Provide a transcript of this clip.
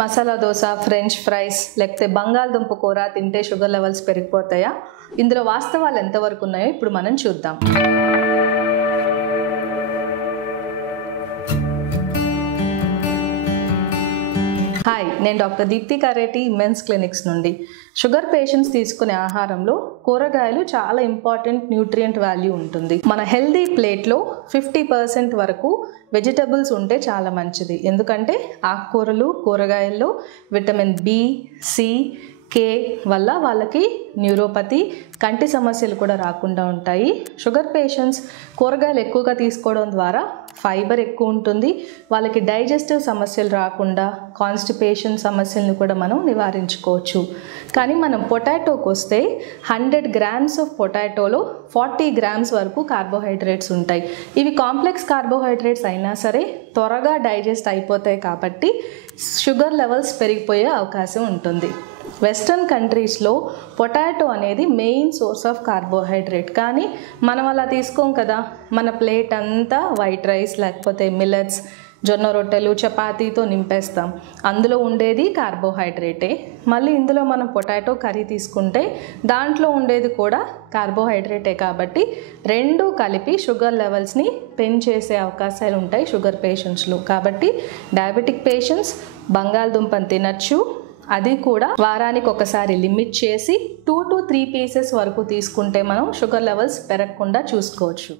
Masala dosa, French fries లేకపోతే బంగాళదుంప కూర తింటే షుగర్ లెవెల్స్ పెరిగిపోతాయా? ఇందులో వాస్తవాలు ఎంతవరకు ఉన్నాయో ఇప్పుడు మనం చూద్దాం. హాయ్, నేను డాక్టర్ దీప్తి కారేటి మెన్స్ క్లినిక్స్ నుండి. షుగర్ పేషెంట్స్ తీసుకునే ఆహారంలో కూరగాయలు చాలా ఇంపార్టెంట్ న్యూట్రియంట్ వాల్యూ ఉంటుంది. మన హెల్దీ ప్లేట్లో 50% వరకు వెజిటబుల్స్ ఉంటే చాలా మంచిది. ఎందుకంటే ఆకుకూరలు, కూరగాయల్లో విటమిన్ బి, సి, కే వల్ల వాళ్ళకి న్యూరోపతి, కంటి సమస్యలు కూడా రాకుండా ఉంటాయి. షుగర్ పేషెంట్స్ కూరగాయలు ఎక్కువగా తీసుకోవడం ద్వారా ఫైబర్ ఎక్కువ ఉంటుంది. వాళ్ళకి డైజెస్టివ్ సమస్యలు రాకుండా కాన్స్టిపేషన్ సమస్యలను కూడా మనం నివారించుకోవచ్చు. కానీ మనం పొటాటోకి వస్తే 100 grams ఆఫ్ పొటాటోలో 40 grams వరకు కార్బోహైడ్రేట్స్ ఉంటాయి. ఇవి కాంప్లెక్స్ కార్బోహైడ్రేట్స్ అయినా సరే త్వరగా డైజెస్ట్ అయిపోతాయి కాబట్టి షుగర్ లెవెల్స్ పెరిగిపోయే అవకాశం ఉంటుంది. వెస్ట్రన్ కంట్రీస్లో పొటాటో అనేది మెయిన్ సోర్స్ ఆఫ్ కార్బోహైడ్రేట్. కానీ మనం అలా తీసుకోం కదా. మన ప్లేట్ అంతా వైట్ రైస్ లేకపోతే మిల్లెట్స్, జొన్న రొట్టెలు, చపాతీతో నింపేస్తాం. అందులో ఉండేది కార్బోహైడ్రేటే. మళ్ళీ ఇందులో మనం పొటాటో కర్రీ తీసుకుంటే దాంట్లో ఉండేది కూడా కార్బోహైడ్రేటే. కాబట్టి రెండు కలిపి షుగర్ లెవెల్స్ని పెంచేసే అవకాశాలు ఉంటాయి షుగర్ పేషెంట్స్లో. కాబట్టి డయాబెటిక్ పేషెంట్స్ బంగాళదుంపని తినచ్చు. అది కూడా వారానికి ఒకసారి లిమిట్ చేసి 2 to 3 pieces వరకు తీసుకుంటే మనం షుగర్ లెవెల్స్ పెరగకుండా చూసుకోవచ్చు.